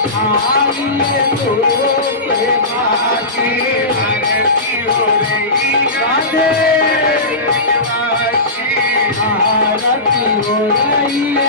आइए तो आरती हो रही राधे आरती हो रही है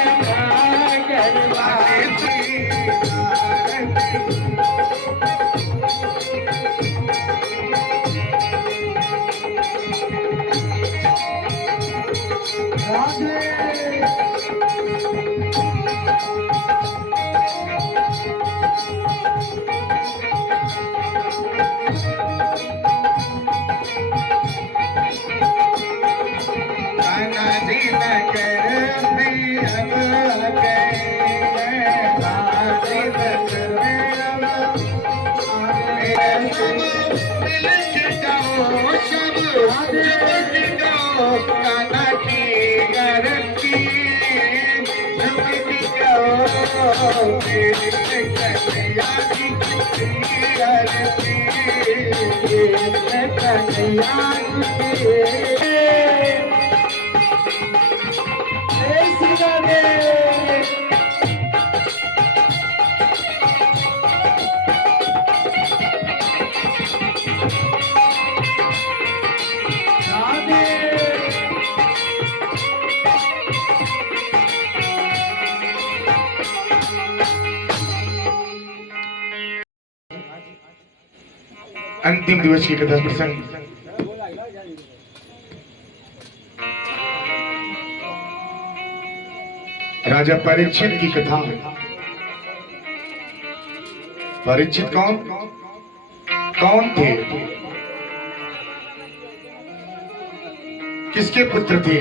अंतिम दिवस की कथा प्रसंग। राजा परीक्षित की कथा। परीक्षित कौन कौन थे? किसके पुत्र थे?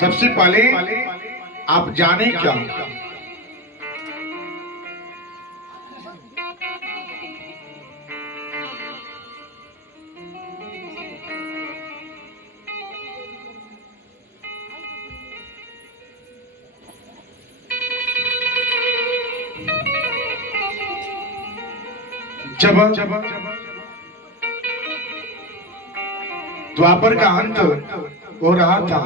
सबसे पहले आप जाने क्या, जब द्वापर का अंत हो रहा था,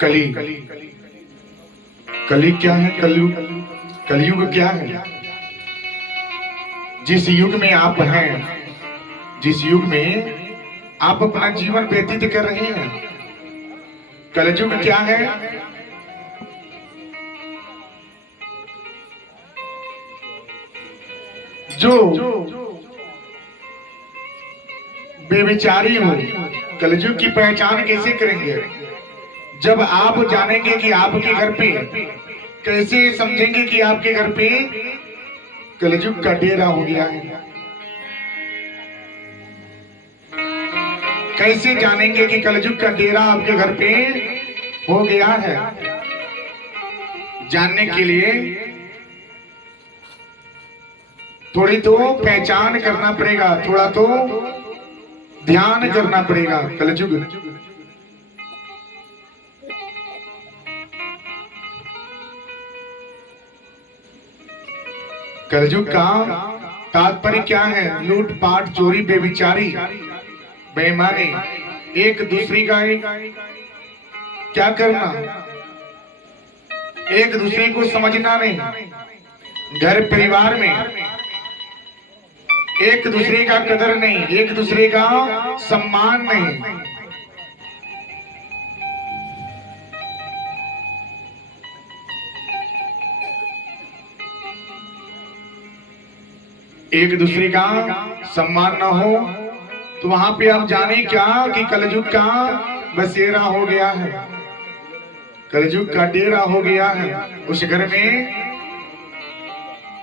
कली क्या है? कलयुग क्या है? जिस युग में आप हैं, जिस युग में आप अपना जीवन व्यतीत कर रहे हैं, कलयुग क्या है? जो बेविचारी हो, कलयुग की पहचान कैसे करेंगे? जब आप जानेंगे कि आपके घर पे, कैसे समझेंगे कि आपके घर पे कलयुग का डेरा हो गया है? कैसे जानेंगे कि कलयुग का डेरा आपके घर पे हो गया है? जानने के लिए थोड़ी तो पहचान करना पड़ेगा, थोड़ा तो ध्यान करना पड़ेगा। कलयुग का तात्पर्य क्या है? लूटपाट, चोरी, बेविचारी, बेईमानी, एक दूसरे का क्या करना, एक दूसरे को समझना नहीं, घर परिवार में एक दूसरे का कदर नहीं, एक दूसरे का सम्मान नहीं। एक दूसरे का सम्मान ना हो तो वहां पे आप जाने क्या कि कलयुग का बसेरा हो गया है, कलयुग का डेरा हो गया है। उस घर में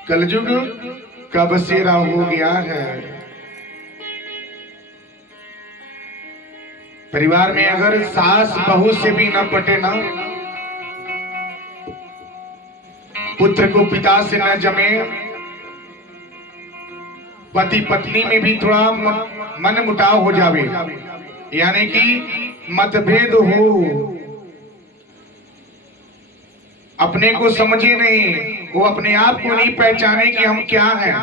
कलयुग का बसेरा हो गया है। परिवार में अगर सास बहू से भी न पटे ना, पुत्र को पिता से न जमे, पति पत्नी में भी थोड़ा मन मुटाव हो जावे, यानी कि मतभेद हो, अपने को समझे नहीं, वो अपने आप को नहीं पहचाने कि हम क्या हैं,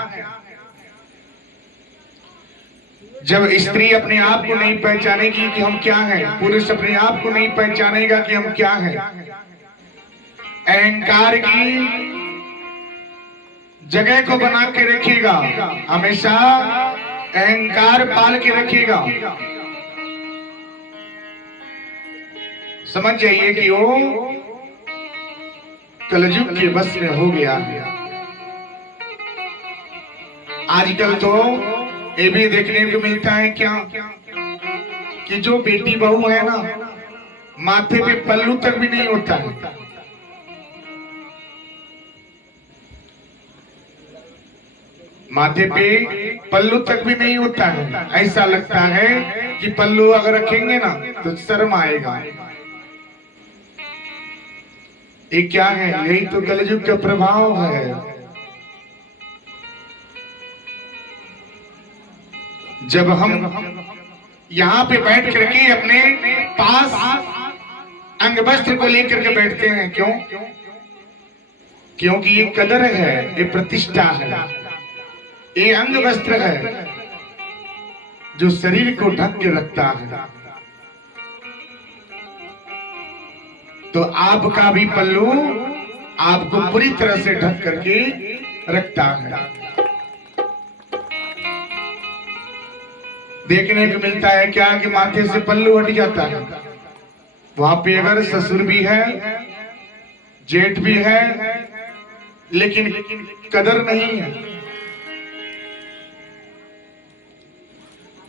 जब स्त्री अपने आप को नहीं पहचानेगी कि हम क्या हैं, पुरुष अपने आप को नहीं पहचानेगा कि हम क्या हैं, अहंकार की जगह को बना के रखिएगा, हमेशा अहंकार पाल के रखिएगा। समझ जाइए कि वो कलयुग के बस में हो गया है। आजकल तो ये भी देखने को मिलता है क्या कि जो बेटी बहू है ना, माथे पे पल्लू तक भी नहीं होता है। माथे पे पल्लू तक भी नहीं होता है। ऐसा लगता है कि पल्लू अगर रखेंगे ना तो शर्म आएगा। ये क्या है? यही तो कलयुग का प्रभाव है। जब हम यहाँ पे बैठ करके अपने पास अंग वस्त्र को लेकर के बैठते हैं, क्यों? क्योंकि ये कदर है, ये प्रतिष्ठा है, ये अंग वस्त्र है जो शरीर को ढक के रखता है। तो आपका भी पल्लू आपको पूरी तरह से ढक करके रखता है। देखने को मिलता है क्या कि माथे से पल्लू हट जाता है। वहां पे अगर ससुर भी है, जेठ भी है, लेकिन कदर नहीं है,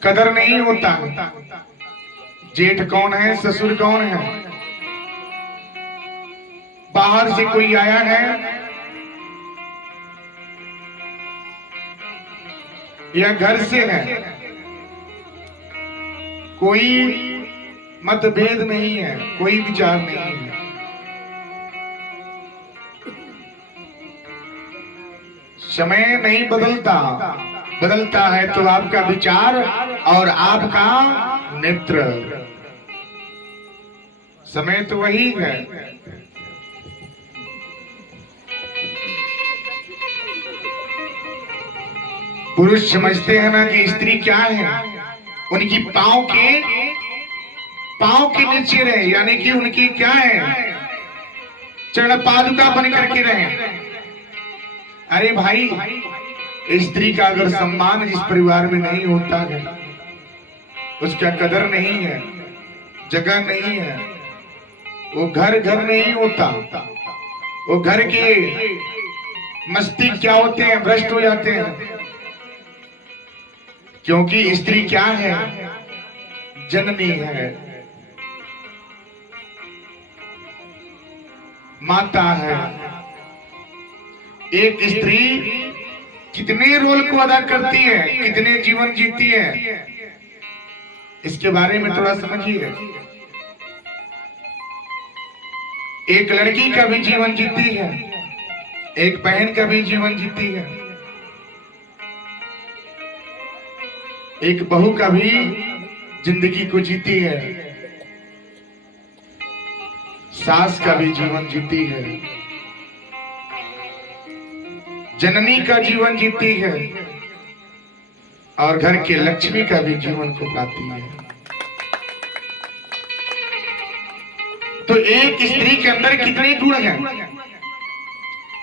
कदर नहीं होता है। जेठ कौन है, ससुर कौन है? बाहर से कोई आया है या घर से है, कोई मतभेद नहीं है, कोई विचार नहीं है। समय नहीं बदलता, बदलता है तो आपका विचार और आपका नेत्र। समय तो वही है। पुरुष समझते हैं ना कि स्त्री क्या है, उनकी पांव के नीचे रहे, यानी कि उनकी क्या है, चरण पादुका बन करके रहे। अरे भाई, स्त्री का अगर सम्मान जिस परिवार में नहीं होता है, उसका कदर नहीं है, जगह नहीं है, वो घर घर नहीं होता। वो घर के मस्तिष्क क्या होते हैं, भ्रष्ट हो जाते हैं। क्योंकि स्त्री क्या है, जननी है, माता है। एक स्त्री कितने रोल को अदा करती है, कितने जीवन जीती है, इसके बारे में थोड़ा समझिए। एक लड़की का भी जीवन जीती है, एक बहन का भी जीवन जीती है, एक बहू का भी जिंदगी को जीती है, सास का भी जीवन जीती है, जननी का जीवन जीती है, और घर के लक्ष्मी का भी जीवन को पाती है। तो एक स्त्री के अंदर कितने गुण हैं,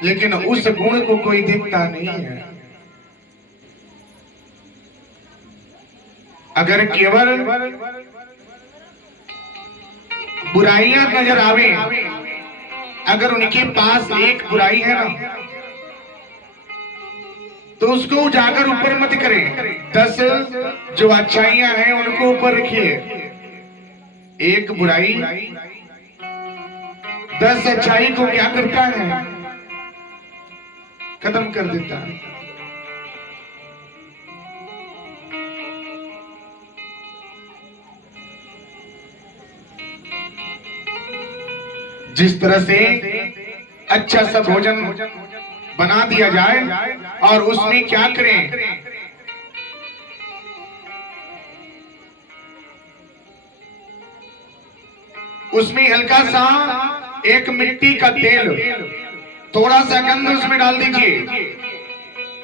लेकिन उस गुण को कोई देखता नहीं है। अगर केवल बुराइयां नजर आवे, अगर उनके पास एक बुराई है ना, तो उसको उजागर ऊपर मत करें। 10 जो अच्छाइयां हैं उनको ऊपर रखिए। एक बुराई 10 अच्छाई को क्या करता है, खत्म कर देता है। जिस तरह से अच्छा सा भोजन बना दिया जाए और उसमें क्या करें, उसमें हल्का सा एक मिट्टी का तेल, थोड़ा सा गंध उसमें डाल दीजिए।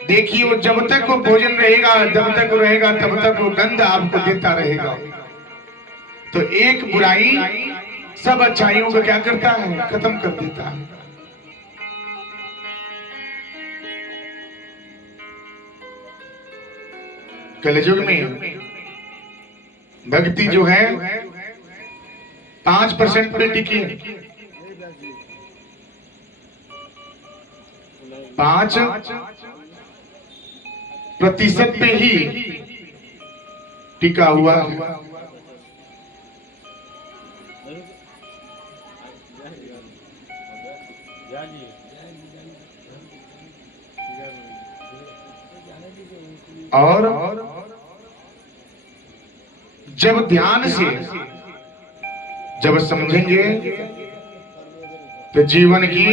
देखिए वो जब तक वो भोजन रहेगा, जब तक वो रहेगा, तब तक वो गंध आपको देता रहेगा। तो एक बुराई सब अच्छाइयों को क्या करता है, खत्म कर देता है। कलयुग में भक्ति जो है 5% पे टिकी है। 5% पे ही टिका हुआ है। और जब ध्यान से जब समझेंगे तो जीवन की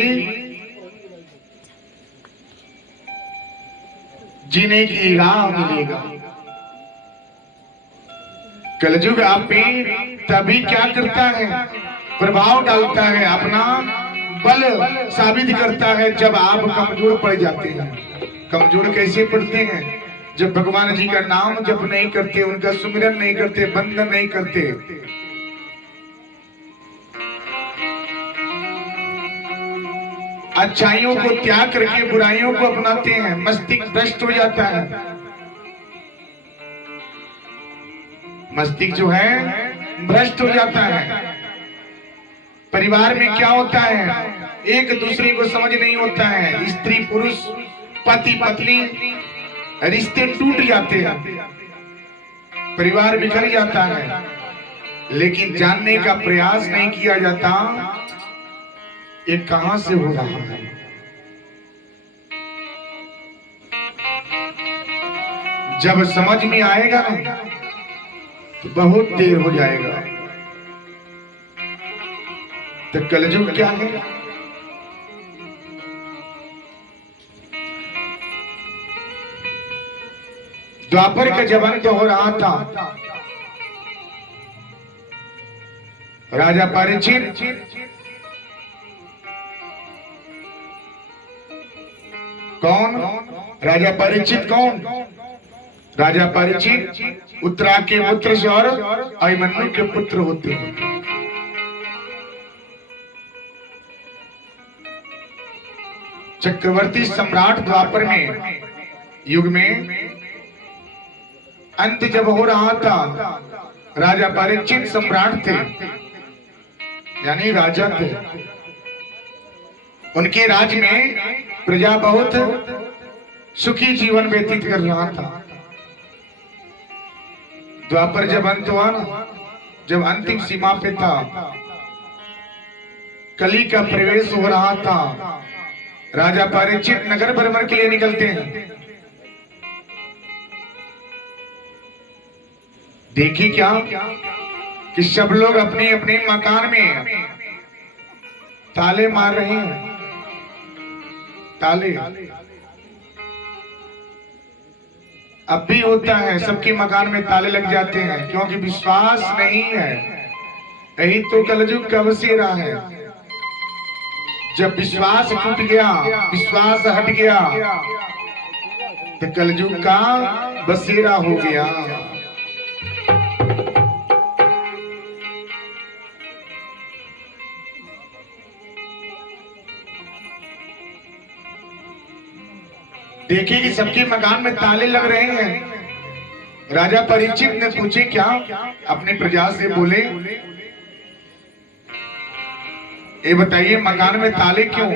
जीने की राह मिलेगा। कलयुग आप पे तभी क्या करता है, प्रभाव डालता है, अपना बल साबित करता है जब आप कमजोर पड़ जाते हैं। कमजोर कैसे पड़ते हैं, जब भगवान जी का नाम जप नहीं करते, उनका सुमिरन नहीं करते, बंदन नहीं करते। अच्छाइयों को त्याग करके बुराइयों को अपनाते हैं, मस्तिष्क भ्रष्ट हो जाता है। मस्तिष्क जो है भ्रष्ट हो जाता है। परिवार में क्या होता है, एक दूसरे को समझ नहीं होता है। स्त्री पुरुष, पति पत्नी, रिश्ते टूट जाते हैं, परिवार बिखर जाता है। लेकिन जानने का प्रयास नहीं किया जाता ये कहां से हो रहा है। जब समझ में आएगा ना तो बहुत देर हो जाएगा। तो कलयुग क्या है, द्वापर का जब अंत हो रहा था, राजा परीक्षित कौन, राजा परीक्षित कौन, राजा परीक्षित उत्तरा के पुत्र से और अभिमन्यु के पुत्र होते हैं। चक्रवर्ती सम्राट द्वापर में युग में अंत जब हो रहा था, राजा परीक्षित सम्राट थे, यानी राजा थे। उनके राज में प्रजा बहुत सुखी जीवन व्यतीत कर रहा था। द्वापर जब अंत हुआ ना, जब अंतिम सीमा पे था, कली का प्रवेश हो रहा था, राजा परीक्षित नगर भ्रमण के लिए निकलते हैं। देखिए क्या कि सब लोग अपने अपने मकान में ताले मार रहे हैं। ताले अब भी होता है, सबके मकान में ताले लग जाते हैं, क्योंकि विश्वास नहीं है। यही तो कलयुग का बसेरा है। जब विश्वास टूट गया, विश्वास हट गया, तो कलयुग का बसेरा हो गया। देखिए कि सबके मकान में ताले लग रहे हैं। राजा परीक्षित ने पूछे क्या, अपने प्रजा से बोले, ये बताइए मकान में ताले क्यों?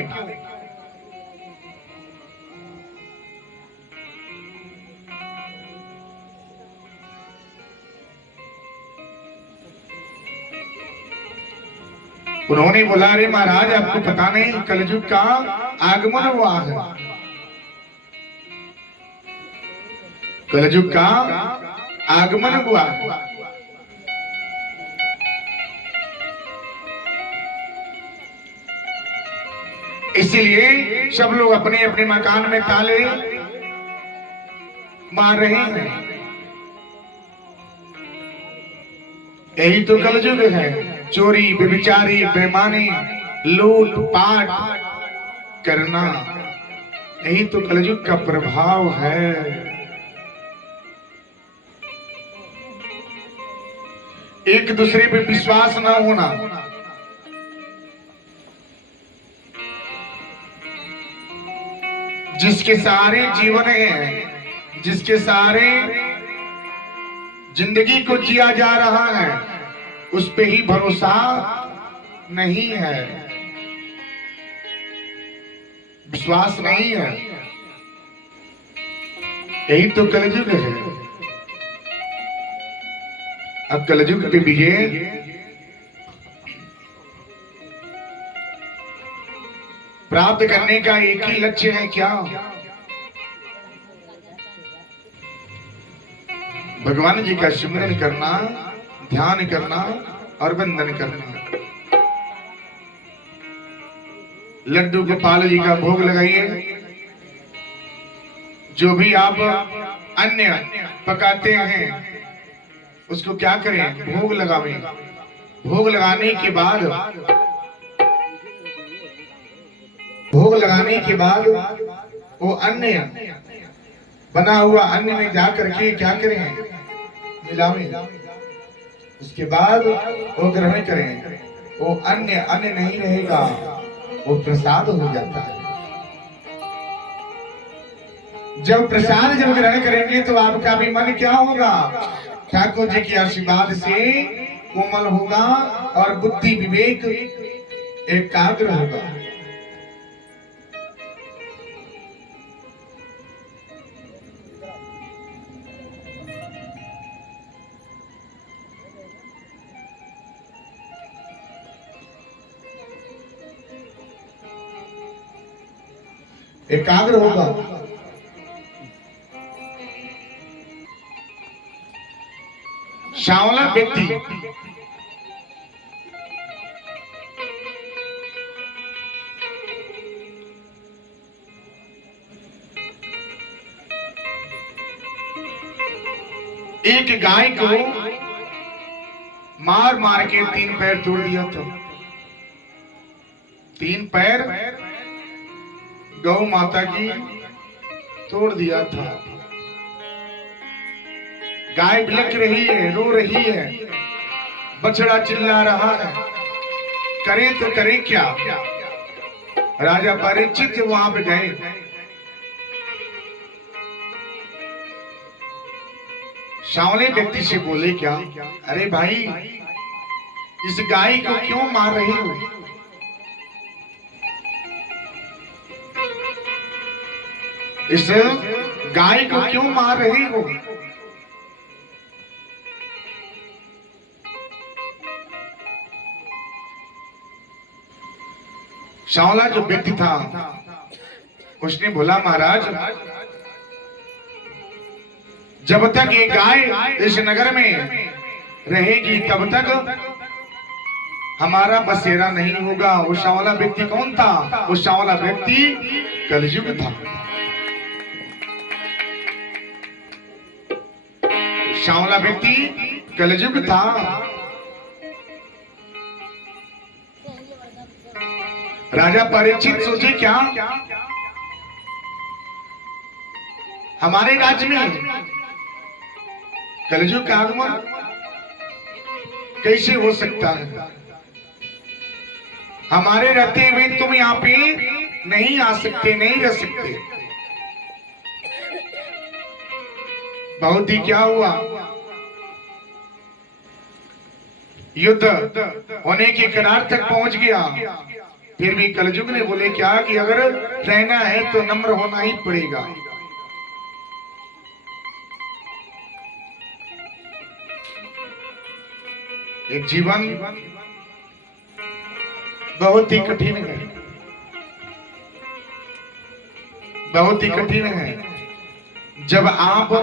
उन्होंने बोला, अरे महाराज आपको पता नहीं कलयुग का आगमन हुआ है। कलयुग का आगमन हुआ। इसीलिए सब लोग अपने अपने मकान में ताले मार रहे हैं। यही तो कलयुग है। चोरी, व्यभिचारी, बेईमानी, लूट पाट करना, यही तो कलयुग का प्रभाव है। एक दूसरे पे विश्वास न होना, जिसके सारे जीवन है, जिसके सारे जिंदगी को जिया जा रहा है, उस पे ही भरोसा नहीं है, विश्वास नहीं है। यही तो कलयुग है। अब कलयुग पे विजय प्राप्त करने का एक ही लक्ष्य है, क्या? भगवान जी का सिमरन करना, ध्यान करना और वंदन करना। लड्डू गोपाल जी का भोग लगाइए। जो भी आप अन्य पकाते हैं उसको क्या करें? भोग लगावें। भोग लगाने के बाद वो अन्य बना हुआ अन्न में जा करके क्या करें? मिलावें। उसके बाद वो ग्रहण करें। वो अन्य नहीं रहेगा, वो प्रसाद हो जाता है। जब प्रसाद ग्रहण करेंगे तो आपका भी मन क्या होगा? ठाकुर जी के आशीर्वाद से कोमल होगा और बुद्धि विवेक एकाग्र होगा। एकाग्र होगा। सांवला व्यक्ति एक गाय को मार मार के 3 पैर तोड़ दिया था। 3 पैर गौ माता की तोड़ दिया था। गाय बिलख रही है, रो रही है, बछड़ा चिल्ला रहा है, करे तो करे क्या? राजा परीक्षित वहां पे गए। सांवले व्यक्ति से बोले क्या? अरे भाई, इस गाय को क्यों मार रही हो? इस गाय को क्यों मार रही हो? सांवला जो व्यक्ति था उसने बोला, महाराज, जब तक ये गाय इस नगर में रहेगी तब तक हमारा बसेरा नहीं होगा। वो सांवला व्यक्ति कौन था? वो सांवला व्यक्ति कलयुग था। सांवला व्यक्ति कलयुग था। राजा परीक्षित सोचे क्या, हमारे राज्य में कलयुग का आगमन कैसे हो सकता है? हमारे रहते हुए तुम यहाँ पे नहीं आ सकते, नहीं रह सकते। बहुत ही क्या हुआ, युद्ध होने के करार तक पहुंच गया। फिर भी कलयुग ने बोले क्या कि अगर रहना है तो नम्र होना ही पड़ेगा। एक जीवन बहुत ही कठिन है, बहुत ही कठिन है। जब आप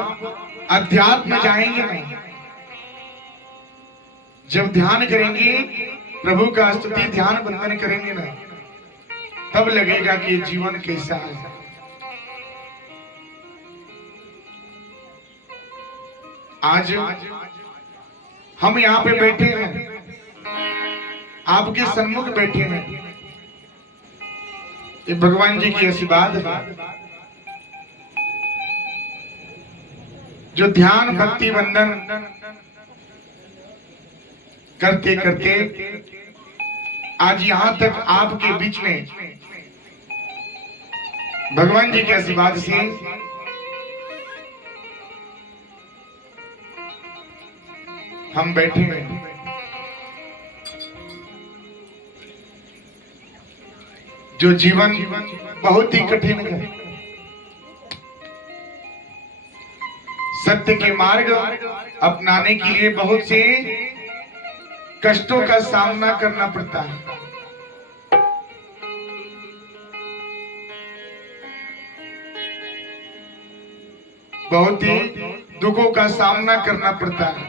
अध्यात्म में जाएंगे ना, जब ध्यान करेंगे, प्रभु का स्तुति ध्यान बंधन करेंगे ना, तब लगेगा कि जीवन कैसा है। आज हम यहाँ पे बैठे हैं, आपके सन्मुख बैठे हैं, ये भगवान जी की आशीर्वाद है। जो ध्यान भक्ति वंदन करते करते आज यहां तक आपके बीच में भगवान जी के आशीर्वाद से हम बैठे हैं। जो जीवन बहुत ही कठिन है, सत्य के मार्ग अपनाने के लिए बहुत से कष्टों का सामना करना पड़ता है। बहुत ही दुखों का सामना करना पड़ता है।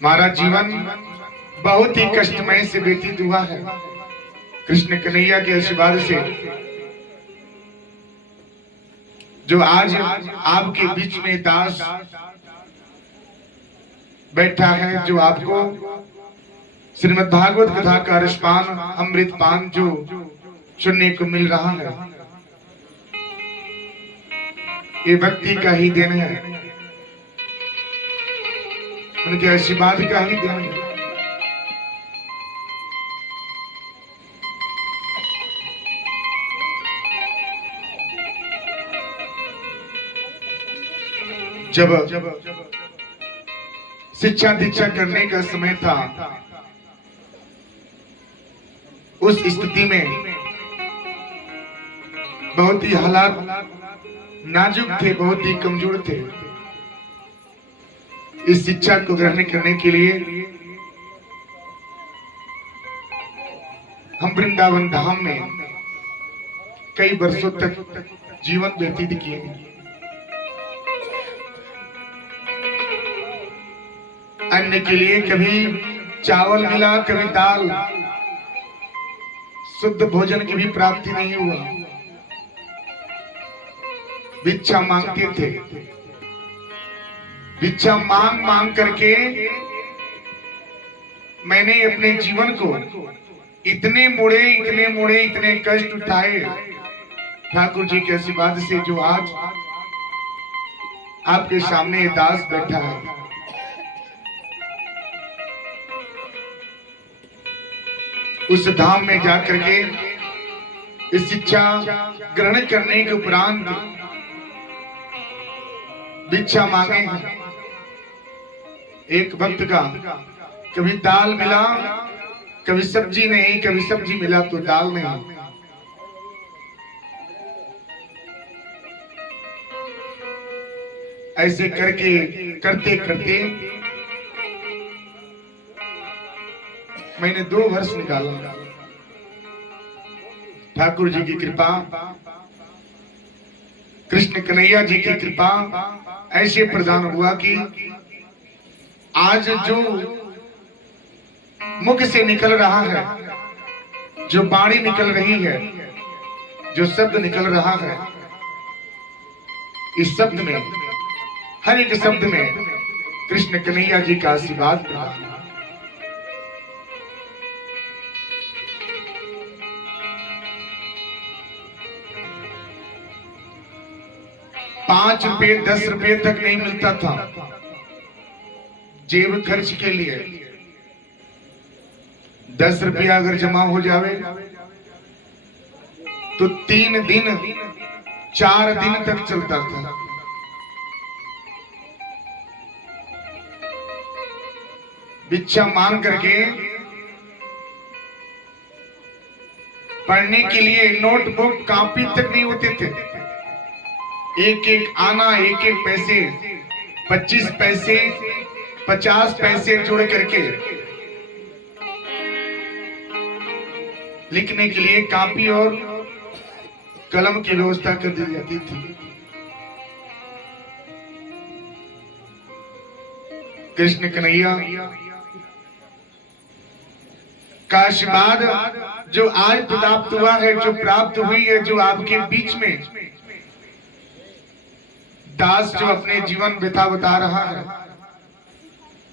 हमारा जीवन बहुत ही कष्टमय से व्यतीत हुआ है। कृष्ण कन्हैया के आशीर्वाद से जो आज आपके बीच में दास बैठा है, जो आपको श्रीमद् भागवत कथा का रसपान अमृत पान जो सुनने को मिल रहा है, ये भक्ति का ही देन है, उनके आशीर्वाद का ही देन है। जब शिक्षा दीक्षा करने का समय था, उस स्थिति में बहुत ही हालात नाजुक थे, बहुत ही कमजोर थे। इस शिक्षा को ग्रहण करने के लिए हम वृंदावन धाम में कई वर्षों तक जीवन व्यतीत किए। अन्न के लिए कभी चावल मिला, कभी दाल, शुद्ध भोजन की भी प्राप्ति नहीं हुआ। भिक्षा मांगते थे। भिक्षा मांग मांग करके मैंने अपने जीवन को इतने मोड़े, इतने कष्ट उठाए। ठाकुर जी के आशीर्वाद से जो आज आपके सामने ये दास बैठा है, उस धाम में जाकर के इस शिक्षा ग्रहण करने के उपरांत भिक्षा मांगे हैं। एक भक्त का कभी दाल मिला, कभी सब्जी नहीं, कभी सब्जी मिला तो दाल नहीं। ऐसे करके करते करते मैंने 2 वर्ष निकाला। ठाकुर जी की कृपा, कृष्ण कन्हैया जी की कृपा ऐसे प्रदान हुआ कि आज जो मुख से निकल रहा है, जो वाणी निकल रही है, जो शब्द निकल रहा है, इस शब्द में, हर एक शब्द में कृष्ण कन्हैया जी का आशीर्वाद प्रदान है। 5 रुपए 10 रुपए तक नहीं मिलता था जेब खर्च के लिए। 10 रुपया अगर जमा हो जावे तो 3 दिन 4 दिन तक चलता था। भिक्षा मांग करके पढ़ने के लिए नोटबुक कॉपी तक नहीं होते थे। एक एक आना, एक एक पैसे, 25 पैसे 50 पैसे जोड़ करके लिखने के लिए कॉपी और कलम की व्यवस्था कर दी जाती थी। कृष्ण कन्हैया का आशीर्वाद जो आज प्राप्त हुआ है, जो प्राप्त हुई है, जो आपके बीच में दास जो अपने जीवन बिता बता रहा है,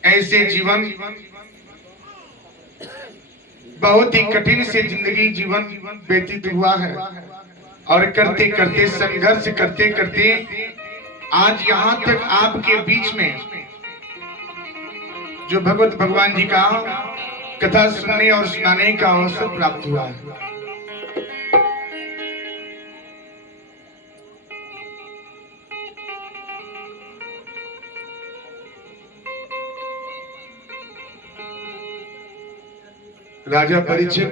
ऐसे जीवन बहुत ही कठिन से जिंदगी जीवन व्यतीत हुआ है और करते करते संघर्ष करते करते आज यहाँ तक आपके बीच में जो भगवत भगवान जी का कथा सुनने और सुनाने का अवसर प्राप्त हुआ है। राजा परीक्षित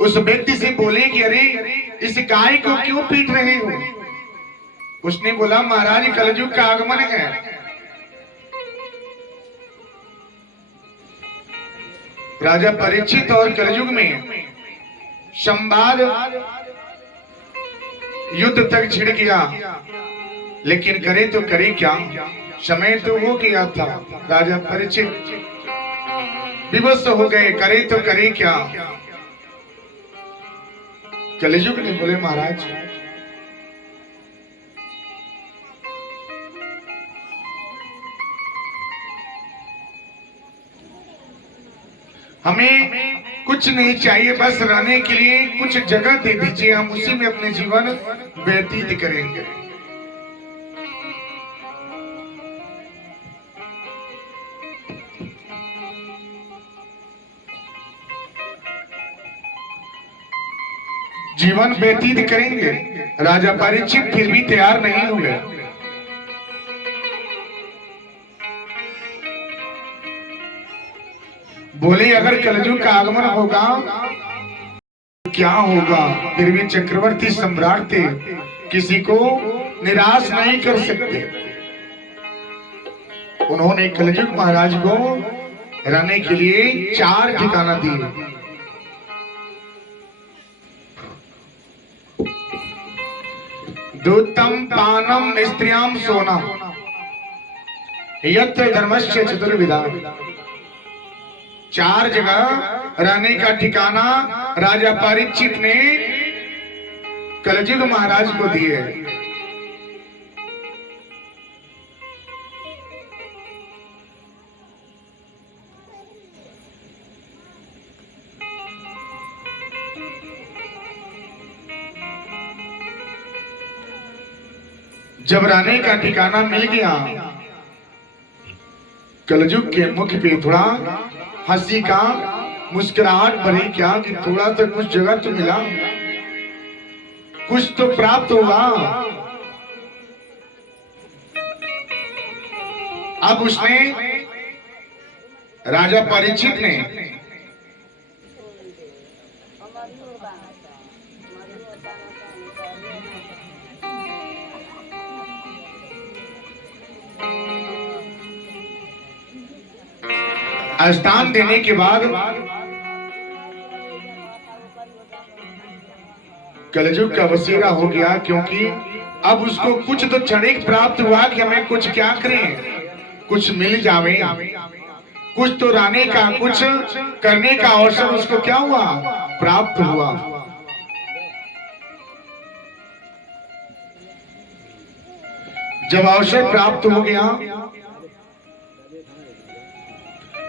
उस व्यक्ति से बोले कि अरे इस गाय को क्यों पीट रहे हो? उसने बोला महाराज कलयुग का आगमन है। राजा परीक्षित और कलयुग में संवाद युद्ध तक छिड़ गया, लेकिन करे तो करे क्या, समय तो हो गया था। राजा परीक्षित विवश हो गए, करे तो करे क्या। कलयुग ने बोले महाराज हमें कुछ नहीं चाहिए, बस रहने के लिए कुछ जगह दे दीजिए, हम उसी में अपने जीवन व्यतीत करेंगे। जीवन व्यतीत करेंगे। राजा परीक्षित फिर भी तैयार नहीं हुए। बोले अगर कलयुग का आगमन होगा तो क्या होगा? फिर भी चक्रवर्ती सम्राट थे, किसी को निराश नहीं कर सकते। उन्होंने कलयुग महाराज को रहने के लिए 4 ठिकाना दिए। दूतम पानम स्त्रियाम सोना यत्र धर्मस्य चतुर्विधा। 4 जगह रहने का ठिकाना राजा परीक्षित ने कलयुग महाराज को दिए। जब रहने का ठिकाना मिल गया, कलयुग के मुख पे थोड़ा हंसी का मुस्कुराहट भरी, क्या कि थोड़ा सा कुछ जगह तो मिला, कुछ तो प्राप्त हुआ। अब उसने राजा परीक्षित ने स्थान देने के बाद कलयुग का बसेरा हो गया, क्योंकि अब उसको कुछ तो क्षणिक प्राप्त हुआ कि हमें कुछ क्या करें, कुछ मिल जावे, कुछ तो रहने का, कुछ करने का अवसर उसको क्या हुआ, प्राप्त हुआ। जब अवसर प्राप्त हो गया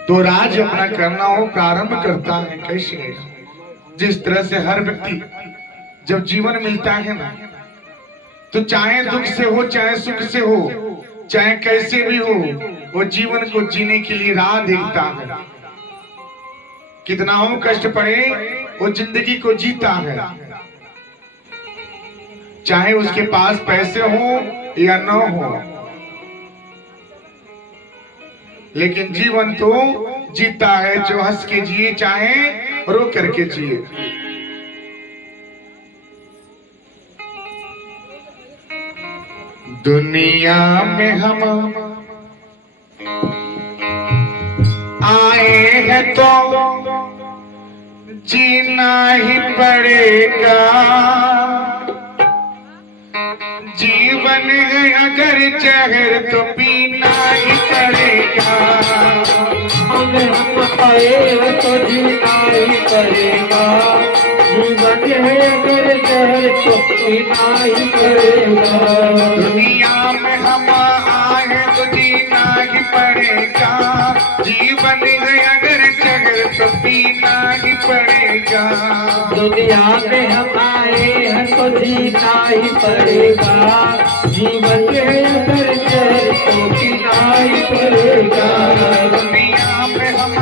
तो राज अपना करना हो प्रारंभ करता है। कैसे? जिस तरह से हर व्यक्ति जब जीवन मिलता है ना, तो चाहे दुख से हो चाहे सुख से हो, चाहे कैसे भी हो, वो जीवन को जीने के लिए राह देखता है। कितना हो कष्ट पड़े वो जिंदगी को जीता है, चाहे उसके पास पैसे हो या न हो, लेकिन जीवन तो जीता है जो हंस के जिए चाहे रो करके जिए। दुनिया में हम आए हैं तो जीना ही पड़ेगा, जीवन है अगर जहर तो पीना ही पड़ेगा। हम आए तो जीना ही पड़ेगा, जीवन है अगर जहर तो पीना ही पड़ेगा। दुनिया में हम आए तो जीना ही पड़ेगा, पड़ेगा। दुनिया में हम आए हैं तो जीना ही पड़ेगा, जीवन में अगर जहर तो पीना ही पड़ेगा। दुनिया में हम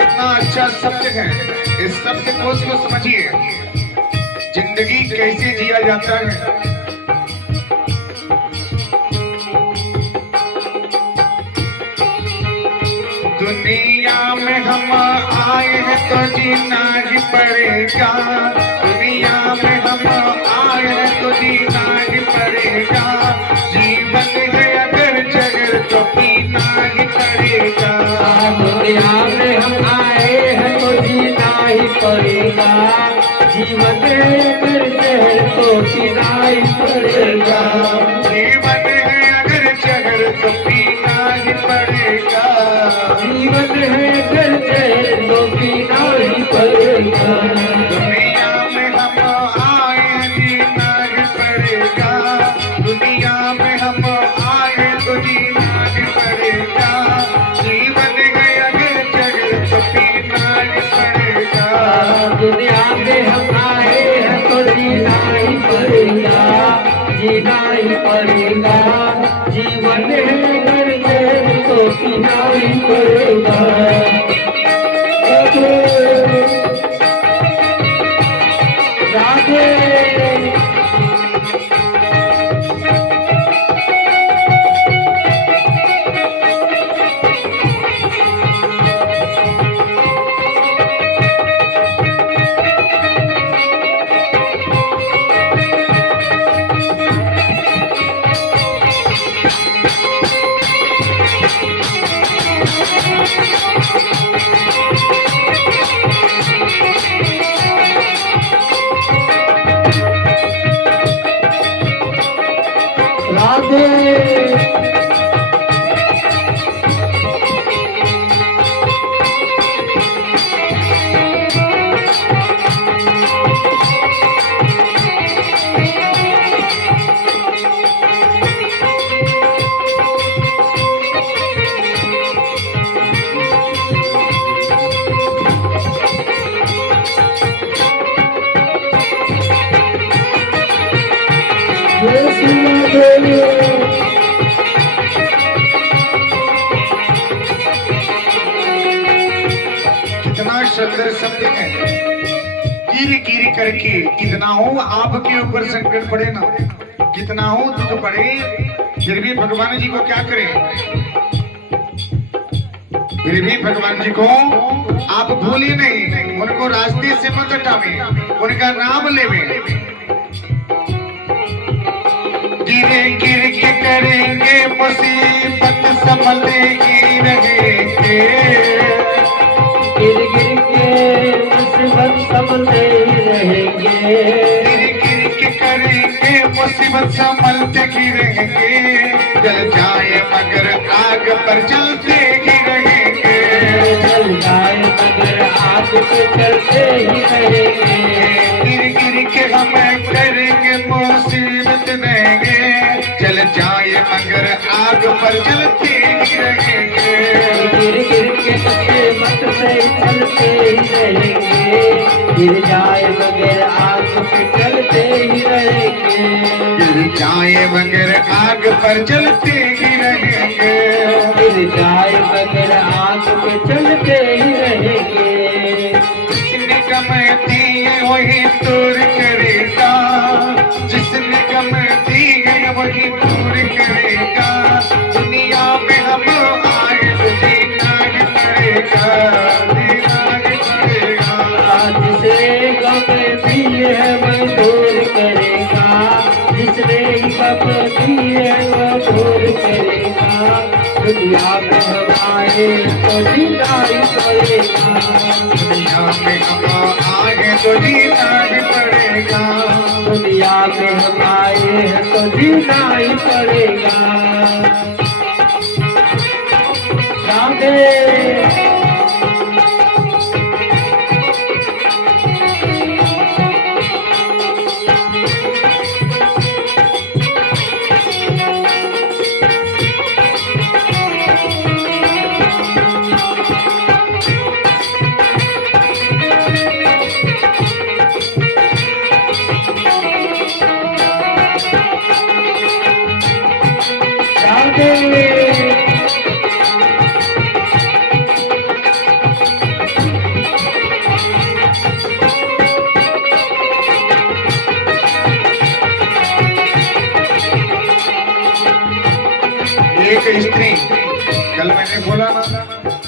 इतना अच्छा शब्द है, इस शब्द को उसको समझिए, जिंदगी कैसे जिया जाता है। दुनिया में हम आए हैं तो जीना ही पड़ेगा, दुनिया में हम आए हैं तो जीना ही पड़ेगा, जीवन है अगर जहर तो पीना ही पड़ेगा। दुनिया में हम आए हैं तो जीना ही पड़ेगा, जीवन में अगर जहर तो पीना ही पड़ेगा। जीवन है अगर जहर तो पीना ही पड़ेगा, जीवन है अगर जहर तो पीना ही पड़ेगा। दुनिया में हम आए हैं जीना ही पड़ेगा, दुनिया में हम आए तो जीना ही पड़ेगा, जीवन है अगर जहर तो पीना ही पड़ेगा। दुनिया में हम आए हैं तो जीना ही पड़ेगा, जीना ही पड़ेगा, जीवन है अगर जहर तो पीना ही पड़ेगा। राधे राधे कितना सुंदर शब्द है, कीरी कीरी करके कितना हो आपके ऊपर संकट पड़े ना, कितना हो दुख पड़े, फिर भी भगवान जी को क्या करें, फिर भी भगवान जी को आप भूलिए नहीं, उनको रास्ते से मत हटावे, उनका नाम लेवे। गिरे गिर के करेंगे मुसीबत संभलेगी रहेंगे, गिर गिर के मुसीबत संभलते ही रहेंगे, गिर गिर के करेंगे मुसीबत संभलते ही रहेंगे, जल जाए मगर आग पर जलते ही रहेंगे, जल जाए मगर आग पे चलते ही रहेंगे। गिर गिर के हम करेंगे मुसीबत रहेंगे, जल जाए मगर आग पर जलते ही रहेंगे, गिर गिर के मुसीबत से चलते ही रहेंगे, गिर जाए मगर आग पे चलते ही रहेंगे, गिर जाए मगर आग पर जलते ही रहेंगे, गिर जाए मगर आग पे चलते ही रहेंगे। जिसने कमाई दी है वही दूर करेगा, जिसने कमाई दी है वही दूर करेगा, दुनिया में हम आए तो जीना ही पड़ेगा, जीना ही पड़ेगा। जिसने गम दी है वह दूर करेगा, जिसने गम दी है वह दूर करेगा, दुनिया में हम आए तो जीना ही पड़ेगा, दुनिया में हम आए तो जीना ही पड़ेगा, दुनिया में हम आए हैं तो जीना ही पड़ेगा। राधे राधे। एक स्त्री, कल मैंने बोला ना,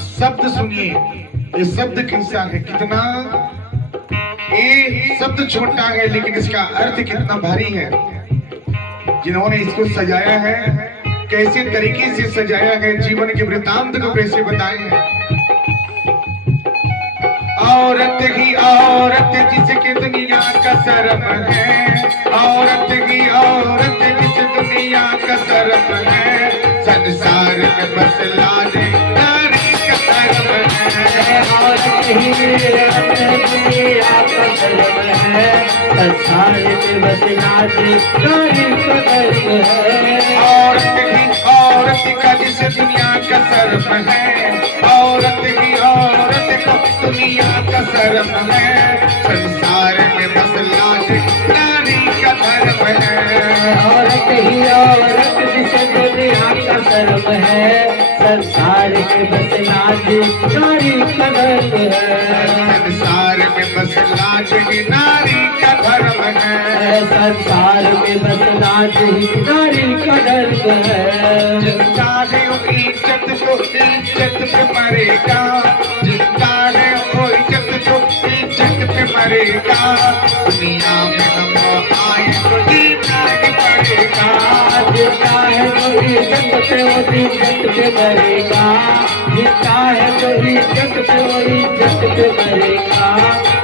शब्द सुनिए, ये शब्द कैसा है, कितना ये शब्द छोटा है लेकिन इसका अर्थ कितना भारी है। जिन्होंने इसको सजाया है, कैसे तरीके से सजाया है, जीवन के वृतांत को कैसे बताए हैं। औरत ही औरत जिसके दुनिया का शर्म है, औरत ही औरत जिस दुनिया का शर्म है, संसार में बस लाज नारी का धर्म है। औरत ही औरत दुनिया का शर्म है, संसार में बस लाज नारी का धर्म है। औरत ही औरत का जिस दुनिया का शर्म है, औरत ही औरत को दुनिया का शर्म है, संसार में बस लाज नारी का धर्म है। औरत ही औरत जिस दुनिया का शर्म है, संसार में बस लाज नारी का धर्म है। संसार में बस लाज ही नारी का धर्म है। संसार में बस लाज ही नारी का धर्म है। जिंदा है वो इज्जत तो इज्जत पे मरेगा, जिंदा है वो इज्जत तो इज्जत पे मरेगा, दुनिया में हम आए तो जीना ही पड़ेगा। जिंदा है तो इज्जत पे वो इज्जत पे मरेगा, जिंदा है तो इज्जत पे वो इज्जत पे मरेगा,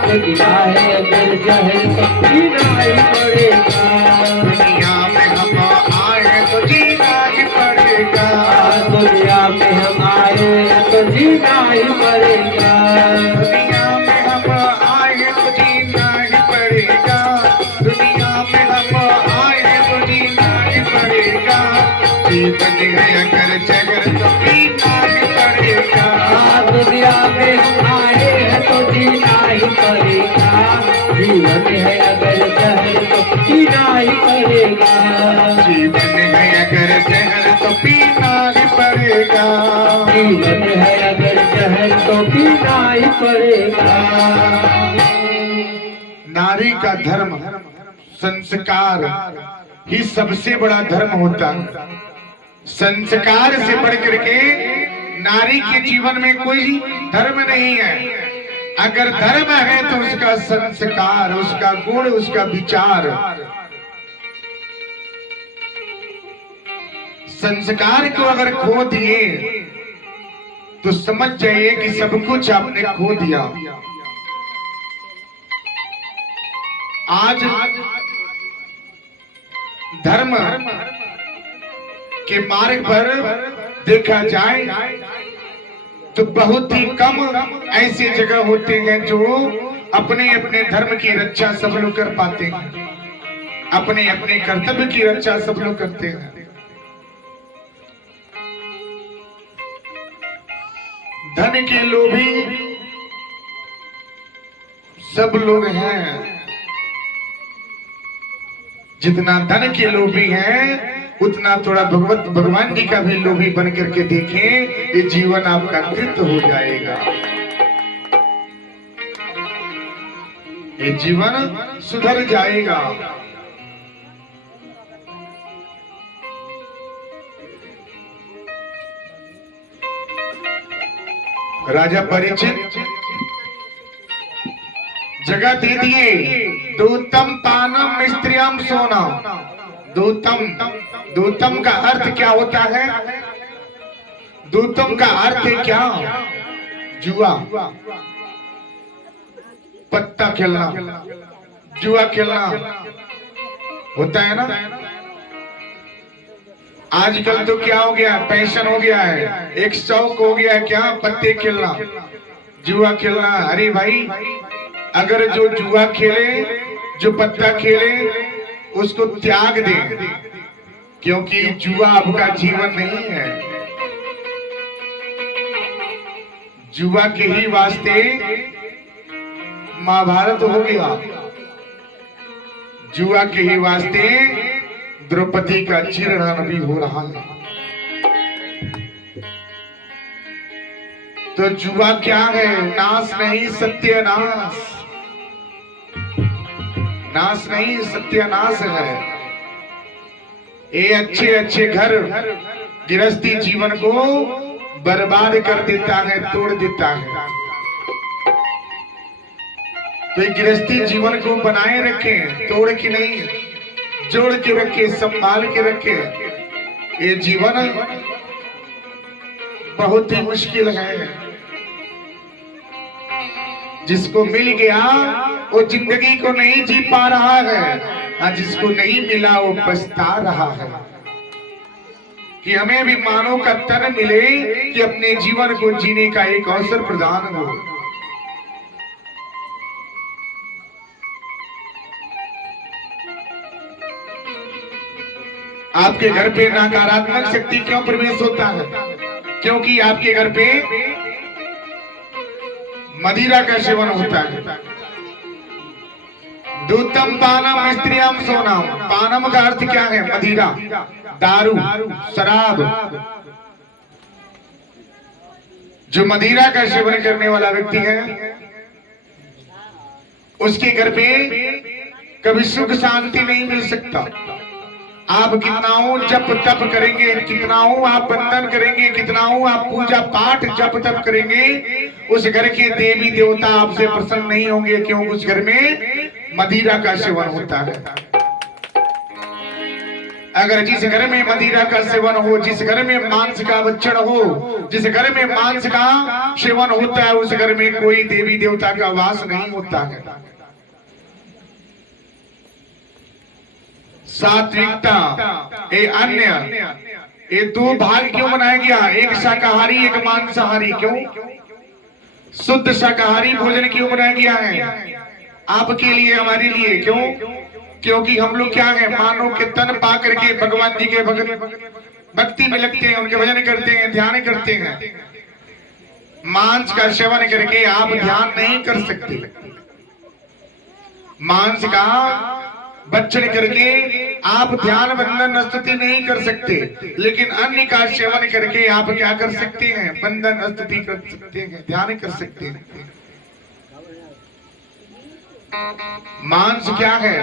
जिंदा है अगर जहर तो जीना ही पड़ेगा। दुनिया में हम आए तो जीना ही पड़ेगा, दुनिया में हम आए तो जीना ही पड़ेगा। दुनिया में हम आए तो जीना ही पड़ेगा, दुनिया में हम आए तो जीना ही पड़ेगा, जीवन है अगर जगर तो पीना ही पड़ेगा। दुनिया में हम आए हैं तो जीना ही पड़ेगा, जीवन है अगर जहर तो पीना ही पड़ेगा। जीवन है अगर जहर तो पीना ही पड़ेगा, जीवन है अगर जहर तो पीना ही पड़ेगा। नारी का धर्म, संस्कार ही सबसे बड़ा धर्म होता है। संस्कार से बढ़ करके नारी के जीवन में कोई धर्म नहीं है। अगर धर्म है तो उसका संस्कार, उसका गुण, उसका विचार। संस्कार को अगर खो दिए तो समझ जाइए कि सब कुछ आपने खो दिया। आज धर्म के मार्ग पर देखा जाए तो बहुत ही कम ऐसे जगह होते हैं जो अपने अपने धर्म की रक्षा सब लोग कर पाते हैं, अपने अपने कर्तव्य की रक्षा सब लोग करते हैं। धन के लोभी सब लोग हैं, जितना धन के लोभी हैं उतना थोड़ा भगवान जी का भी लोभी बन करके देखें, ये जीवन आपका कृत हो जाएगा, ये जीवन सुधर जाएगा। राजा परीक्षित जगह दे दिए, दूतम पानम स्त्रियम सोना। दूतम, दूतम का अर्थ क्या होता है? दूतम का अर्थ है क्या? जुआ, पत्ता खेलना, जुआ खेलना होता है ना। आजकल तो क्या हो गया, पैशन हो गया है, एक शौक हो गया है, क्या पत्ते खेलना, जुआ खेलना। अरे भाई, अगर जो जुआ खेले, जो पत्ता खेले, उसको त्याग दें, क्योंकि जुआ आपका जीवन नहीं है। जुआ के ही वास्ते महाभारत हो गया, जुआ के ही वास्ते द्रौपदी का चिरहरण भी हो रहा है। तो जुआ क्या है? नाश नहीं सत्यानाश, नाश नहीं सत्यानाश है। ये अच्छे अच्छे घर गृहस्थी जीवन को बर्बाद कर देता है, तोड़ देता है। तो गृहस्थी जीवन को बनाए रखें, तोड़ के नहीं, जोड़ के रखें, संभाल के रखें। ये जीवन बहुत ही मुश्किल है। जिसको मिल गया वो जिंदगी को नहीं जी पा रहा है, और जिसको नहीं मिला वो पछता रहा है। कि हमें भी मानव का तन मिले कि अपने जीवन को जीने का एक अवसर प्रदान हो। आपके घर पे नकारात्मक शक्ति क्यों प्रवेश होता है? क्योंकि आपके घर पे मदिरा का सेवन होता है। दूतम पानम स्त्रियम सोनम। पानम का अर्थ क्या है? मदिरा, दारू, शराब। जो मदिरा का सेवन करने वाला व्यक्ति है उसके घर पे कभी सुख शांति नहीं मिल सकता। आप कितना जप तप करेंगे, कितना आप बंधन करेंगे, कितना आप पूजा पाठ जप तप करेंगे, उस घर के देवी देवता आपसे प्रसन्न नहीं होंगे। क्यों? उस घर में मदिरा का सेवन होता है। अगर जिस घर में मदिरा का सेवन हो, जिस घर में मांस का भक्षण हो, जिस घर में मांस का सेवन होता है, उस घर में कोई देवी देवता का वास नहीं होता है। सात्विकता, ये अन्य, ये दो भाग क्यों बनाया गया? एक शाकाहारी, एक मांसाहारी। क्यों? शुद्ध शाकाहारी भोजन क्यों बनाया गया है? आपके लिए, हमारे लिए। क्यों? क्योंकि हम लोग क्या है, मानव के तन पा करके भगवान जी के भक्ति में लगते हैं, उनके भजन करते हैं, ध्यान करते हैं। मांस का सेवन करके आप ध्यान नहीं कर सकते। मांस का भक्षण करके आप ध्यान बंधन स्तुति नहीं कर सकते, लेकिन अन्य का सेवन करके आप क्या कर सकते हैं? बंधन स्तुति कर सकते हैं, ध्यान कर सकते हैं। मांस क्या है?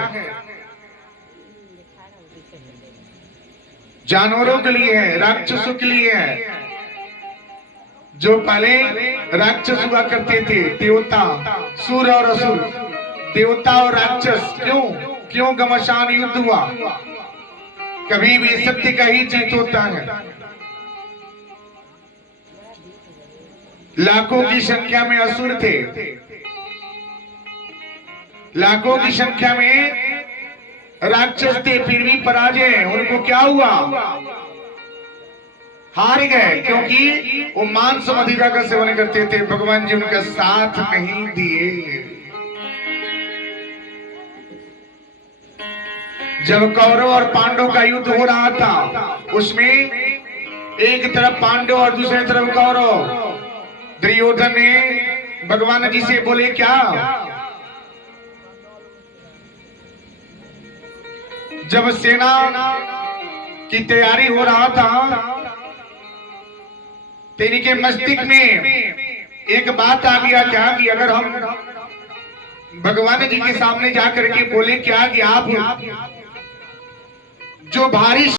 जानवरों के लिए है, राक्षसों के लिए है। जो पहले राक्षस हुआ करते थे, देवता, सूर और असुर, देवता और राक्षस। क्यों? क्यों घमासान युद्ध हुआ? कभी भी सत्य का ही जीत होता है। लाखों की संख्या में असुर थे, लाखों की संख्या में राक्षस थे, फिर भी पराजय। उनको क्या हुआ? हार गए, क्योंकि वो मांस मदिरा का सेवन करते थे। भगवान जी उनका साथ नहीं दिए। जब कौरव और पांडव का युद्ध हो रहा था, उसमें एक तरफ पांडव और दूसरी तरफ कौरव। दुर्योधन ने भगवान जी से बोले क्या? जब सेना की तैयारी हो रहा था, तेरी के मस्तिष्क में एक बात आ गया क्या कि अगर हम भगवान जी के सामने जाकर के बोले क्या कि आप जो भारी